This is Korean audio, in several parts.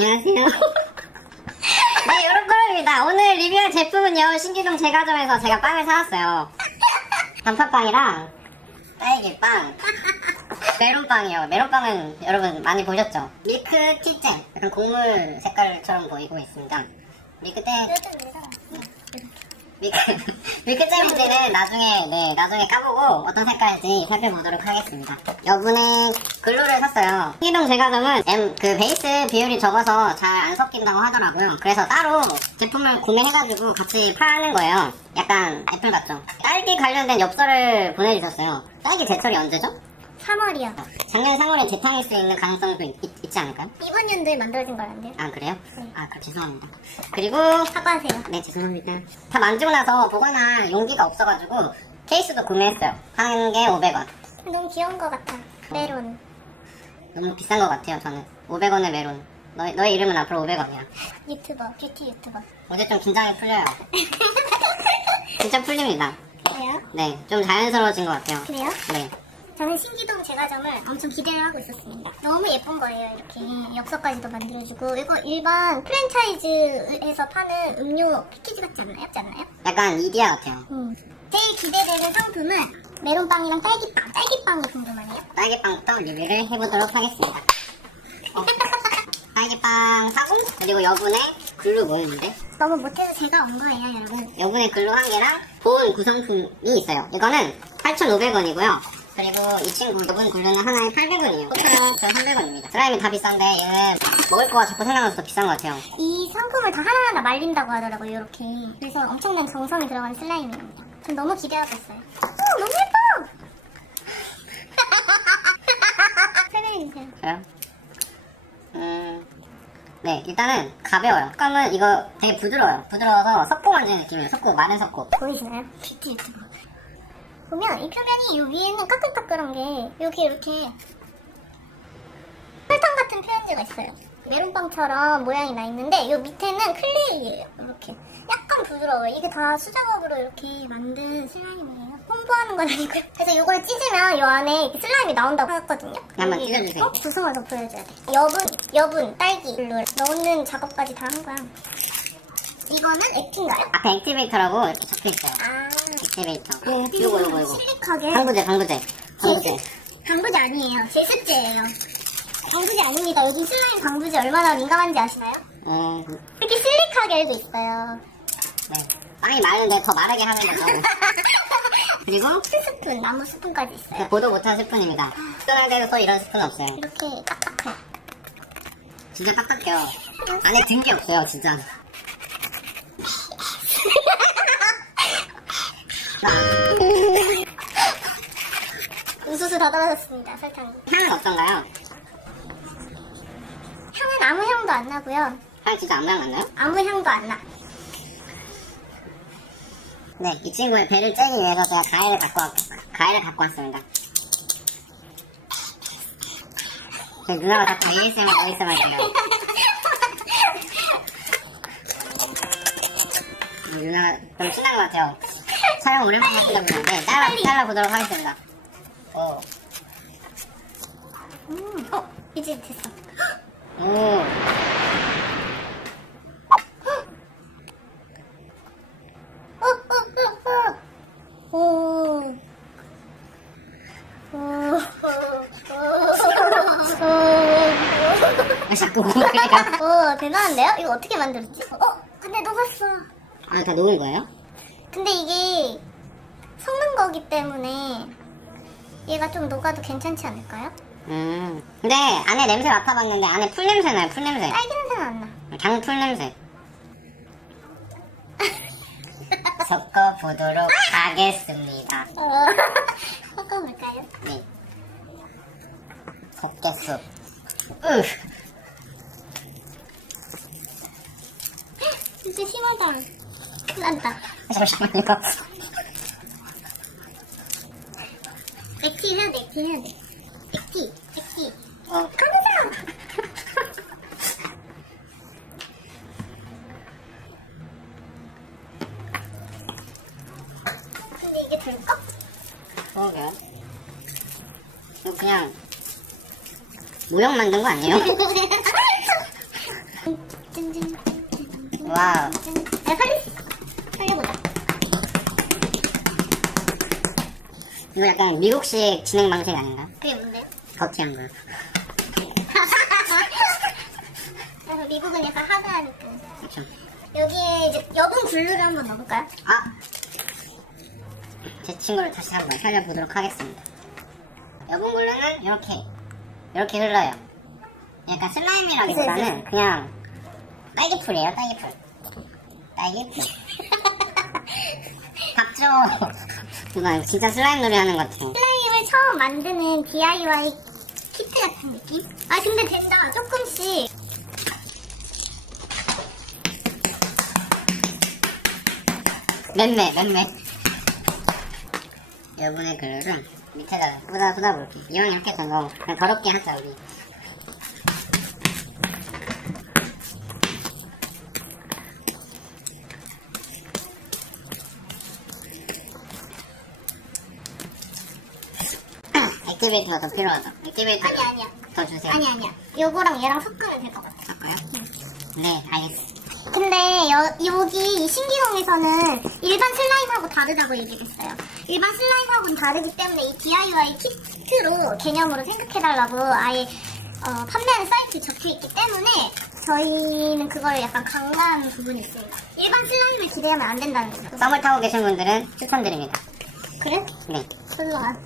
안녕하세요. 네, 요런거입니다 오늘 리뷰할 제품은요, 신기동 제과점에서 제가 빵을 사왔어요. 단팥빵이랑 딸기빵, 메론빵이요. 메론빵은 여러분 많이 보셨죠? 밀크 티잼. 약간 곡물 색깔처럼 보이고 있습니다. 밀크땡, 밀크, 밀크잼인지는 나중에, 네, 나중에 까보고 어떤 색깔인지 살펴보도록 하겠습니다. 여분의 글루를 샀어요. 희동 제과점은 M, 그 베이스 비율이 적어서 잘 안 섞인다고 하더라고요. 그래서 따로 제품을 구매해가지고 같이 파는 거예요. 약간 애플 같죠? 딸기 관련된 엽서를 보내주셨어요. 딸기 제철이 언제죠? 3월이요. 작년 3월에 재탕일 수 있는 가능성도 있, 있, 지 않을까요? 이번 연도에 만들어진 거란데요. 아, 그래요? 네. 아, 그, 죄송합니다. 그리고 사과하세요. 네, 죄송합니다. 다 만지고 나서 보관할 용기가 없어가지고 케이스도 구매했어요. 한 개 500원. 너무 귀여운 것 같아. 메론. 너무 비싼 것 같아요, 저는. 500원의 메론. 너, 너의 이름은 앞으로 500원이야. 유튜버, 뷰티 유튜버. 어제 좀 긴장이 풀려요. 진짜 풀립니다. 그래요? 네, 좀 자연스러워진 것 같아요. 그래요? 네. 저는 신기동 제과점을 엄청 기대를 하고 있었습니다. 너무 예쁜 거예요, 이렇게. 엽서까지도 만들어주고. 이거 일반 프랜차이즈에서 파는 음료 패키지 같지 않나요? 같지 않나요? 약간 이디야 같아요. 음. 제일 기대되는 상품은 메론빵이랑 딸기빵. 딸기빵이 궁금하네요. 딸기빵부터 리뷰를 해보도록 하겠습니다. 어. 딸기빵 사고, 그리고 여분의 글루 뭐였는데? 너무 못해서 제가 온 거예요, 여러분. 여분의 글루 한 개랑 보온 구성품이 있어요. 이거는 8,500원이고요. 그리고 이 친구 여분 글루는 하나에 800원이에요. 토탈은 300원입니다. 드라이브 다 비싼데 얘는 먹을 거가 자꾸 생각나서 더 비싼 것 같아요. 이 상품을 다 하나하나 말린다고 하더라고요, 이렇게. 그래서 엄청난 정성이 들어간 슬라임입니다. 전 너무 기대하고 있어요. 오, 너무 예뻐! 설명해주세요. 저요? 음, 네, 일단은 가벼워요. 식감은 이거 되게 부드러워요. 부드러워서 석고 만지는 느낌이에요. 석고, 마른 석고. 보이시나요? 뷰티 유튜버. 보면 이 표면이 이 위에는 까끌까끌한 게 여기 이렇게 설탕 같은 표현지가 있어요. 메론빵처럼 모양이 나 있는데 이 밑에는 클레이예요. 이렇게 약간 부드러워요. 이게 다 수작업으로 이렇게 만든 슬라임이에요. 홍보하는 건 아니고요. 그래서 이걸 찢으면 이 안에 이렇게 슬라임이 나온다고 하거든요. 한번 여기 찢어주세요. 어? 구성을 더 보여줘야 돼. 여분, 여분, 딸기, 블루 넣는 작업까지 다 한 거야. 이거는 액티인가요? 앞에 액티베이터라고 이렇게 적혀있어요. 아, 액티베이터. 네, 요거, 요거, 요거. 실리카게. 방부제, 방부제. 방부제. 방부제 아니에요. 제습제예요. 방부제 아닙니다. 요즘 슬라임 방부제 얼마나 민감한지 아시나요? 음, 이렇게 실리카겔도 있어요. 네. 빵이 마른데 더 마르게 하는 거죠. 그리고 스푼, 나무 스푼까지 있어요. 네, 보도 못한 스푼입니다. 수전화대에서 이런 스푼 없어요. 이렇게 딱딱해. 진짜 딱딱해요. 안에 든 게 없어요, 진짜. 우수수 다 떨어졌습니다. 설탕이. 향은 어떤가요? 향은 아무 향도 안 나고요. 향 진짜 아무 향 안 나요? 아무 향도 안 나. 네, 이 친구의 배를 째기 위해서 제가 가해를 갖고 왔, 가해를 갖고 왔습니다. 제 누나가 자꾸 ASMR, ASMR 해요. 누나가 좀 신난 것 같아요. 촬영 오랜만에 했기 때문에 네, 잘라, 잘라보도록 하겠습니다. 오, 음, 어, 이제 됐어. 오, 어, 어, 어, 어. 오. 자꾸? 오, 대단한데요? 이거 어떻게 만들었지? 어, 근데 녹았어. 아, 다 녹은 거예요? 근데 이게 섞는 거기 때문에 얘가 좀 녹아도 괜찮지 않을까요? 음, 근데 안에 냄새 맡아봤는데 안에 풀 냄새 나요, 풀 냄새. 딸기 냄새는 안 나. 장풀 냄새. 섞어보도록 하겠습니다. 어. 섞어볼까요? 네. 섞겠어. 으, 진짜 심하다. 큰일 난다. 잠시만요. 액티 해야 돼, 액티 해야 돼. 액티, 액티. 어, 감사! 근데 이게 될까? 그러게요. 이거 그냥 모형 만든 거 아니에요? 와우. 이거 약간 미국식 진행 방식 아닌가? 그게 뭔데? 거요. 그래서 미국은 약간 하드하니까. 여기에 이제 여분 글루를 한번 넣어볼까요? 아! 제 친구를 다시 한번 살려보도록 하겠습니다. 여분 굴레는 이렇게, 이렇게 흘러요. 약간 슬라임이라기보다는 그냥 딸기풀이에요, 딸기풀. 딸기풀. 박죠. 누나 진짜 슬라임 놀이 하는 것 같아. 슬라임을 처음 만드는 DIY 키트 같은 느낌? 아 근데 된다 조금씩 맴매, 맴매. 여분의 글을 밑에다가 쏟아, 쏟아볼게. 이왕 이렇게 너 그냥 더럽게 하자, 우리. 액티베이터가 더 필요하다. 액티베이터 아니 아니야 더 주세요. 아니 아니야 요거랑 얘랑 섞으면 될 것 같아 할까요? 네, 알겠습니다. 근데 여, 여기 이 신기록에서는 일반 슬라임하고 다르다고 얘기했어요 일반 슬라임하고는 다르기 때문에 이 DIY 키트로 개념으로 생각해달라고 아예 어, 판매하는 사이트에 적혀있기 때문에 저희는 그걸 약간 강조하는 부분이 있습니다 일반 슬라임을 기대하면 안 된다는 거죠 썸을 타고 계신 분들은 추천드립니다. 그래? 네. 안,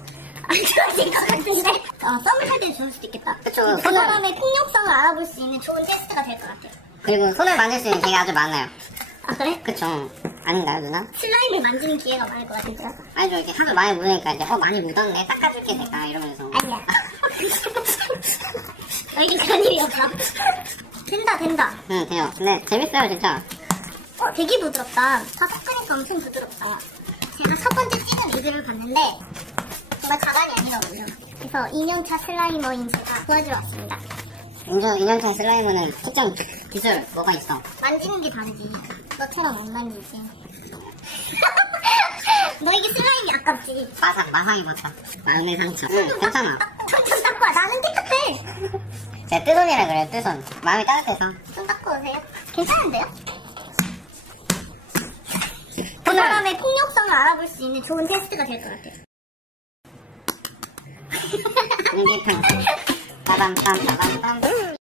안 좋아질 것 같은데? 어, 썸을 탈 때 좋을 수도 있겠다. 그쵸, 그 손을- 사람의 폭력성을 알아볼 수 있는 좋은 테스트가 될 것 같아요. 그리고 손을 만질 수 있는 기회가 아주 많아요. 아, 그래? 그쵸? 아닌가요, 누나? 슬라임을 만지는 기회가 많을 것 같은데? 아니죠, 이렇게 하도 많이 묻으니까 이제, 어, 많이 묻었네. 닦아줄게, 내가. 이러면서. 아니야. 여기 그런 일이 없어. 된다, 된다. 응, 돼요. 근데 재밌어요, 진짜. 어, 되게 부드럽다. 다 섞으니까 엄청 부드럽다. 제가 첫 번째 시즌 리뷰를 봤는데, 정말 자단이 아니더군요. 그래서 2년차 슬라이머인 제가 도와주러 왔습니다. 인정, 인정통 슬라이머는 특정 기술 뭐가 있어? 만지는 게 다르지. 너처럼 못 만지지. 너에게 슬라임이 아깝지. 마상, 마상 입었다. 마음의 상처. 응, 괜찮아. 좀 닦고 와. 나는 깨끗해. 제가 뜨손이라 그래요, 뜨손. 마음이 따뜻해서. 좀 닦고 오세요. 괜찮은데요? 그 사람의 폭력성을 알아볼 수 있는 좋은 테스트가 될 것 같아요. 공기탕. 빠밤빰, 빠밤빰.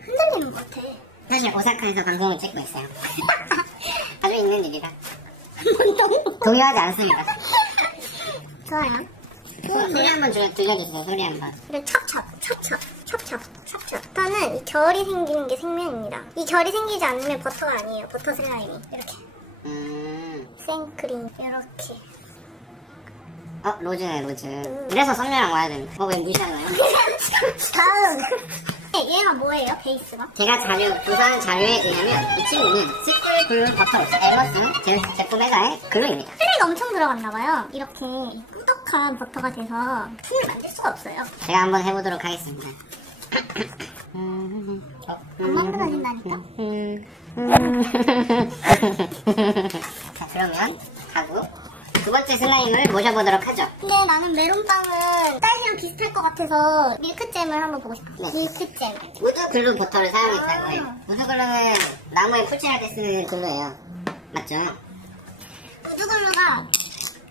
흔들리는 것 같아. 사실 오사카에서 방송을 찍고 있어요. 아주 있는 일이라. 뭔 동요하지 않습니다. 좋아요. 소리 한번 줄- 들려주세요, 소리 한 번. 그리고 찹찹, 찹찹, 찹찹, 찹찹. 일단은 이 결이 생기는 게 생명입니다. 이 결이 생기지 않으면 버터가 아니에요. 버터 슬라임이. 이렇게. 음. 생크림. 이렇게. 어, 로즈네, 로즈. 이래서 썸녀랑 와야 됩니다. 어, 왜 무시하나요? 다음. 네, 얘가 뭐예요? 베이스가? 제가 자료, 조사한 자료에 의하면 이 친구는 시크릿 블루 버터로스 에머슨 제- 제품 회사의 글루입니다. 플레이가 엄청 들어갔나봐요. 이렇게 꾸덕한 버터가 돼서 품을 만들 수가 없어요. 제가 한번 해보도록 하겠습니다. 음, 어, 안 만들어진다니까? 음, 음. 자, 그러면 하고 두 번째 슬라임을 모셔보도록 하죠. 근데 나는 메론빵은 딸기랑 비슷할 것 같아서 밀크잼을 한번 보고 싶어. 네. 밀크잼. 우드 글루 버터를 사용했다고 해요. 우드 글루는 나무에 풀칠할 때 쓰는 글루예요. 맞죠? 우드 글루가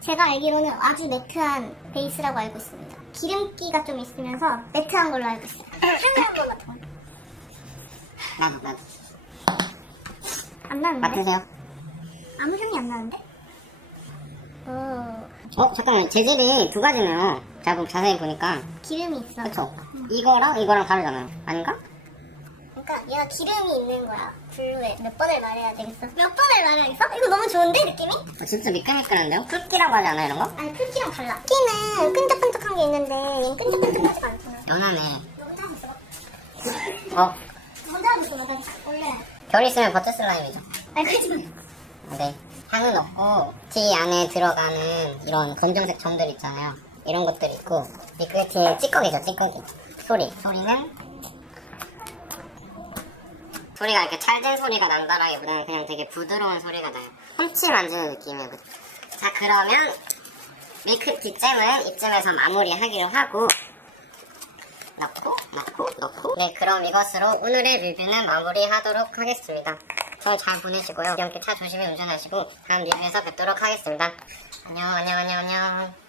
제가 알기로는 아주 매트한 베이스라고 알고 있습니다. 기름기가 좀 있으면서 매트한 걸로 알고 있어요. 향을 한번 맡아봐. 나도, 나도. 안 나는데? 맡으세요. 아무 향이 안 나는데? 어, 어, 잠깐만. 재질이 두 가지네요. 제가 좀 자세히 보니까. 기름이 있어. 그쵸? 이거랑 이거랑 다르잖아요. 아닌가? 그러니까 얘가 기름이 있는 거야. 블루에 몇 번을 말해야 되겠어? 몇 번을 말해야겠어? 이거 너무 좋은데 느낌이? 어, 진짜 미끌미끌한데요? 풀기라고 하지 않아요, 이런 거? 아니 풀기랑 달라. 풀기는 끈적끈적한 게 있는데 얘는 끈적끈적하지가 않잖아. 연하네. 너 혼자 하고 있어. 어, 혼자 하고 있어. 너 원래. 결 있으면 버터 슬라임이죠. 아니 그러지 마. 네. 향은 없고, 티 안에 들어가는 이런 검정색 점들 있잖아요. 이런 것들 있고, 미끌티의 찌꺼기죠, 찌꺼기. 소리. 소리는, 소리가 이렇게 찰진 소리가 난다라기보다는 그냥 되게 부드러운 소리가 나요. 홈치 만지는 느낌이에요. 자, 그러면, 밀크티 잼은 이쯤에서 마무리하기로 하고, 넣고, 넣고 넣고 네 그럼 이것으로 오늘의 리뷰는 마무리하도록 하겠습니다. 생일 잘 보내시고요. 연길 차 조심히 운전하시고 다음 리뷰에서 뵙도록 하겠습니다. 안녕 안녕 안녕 안녕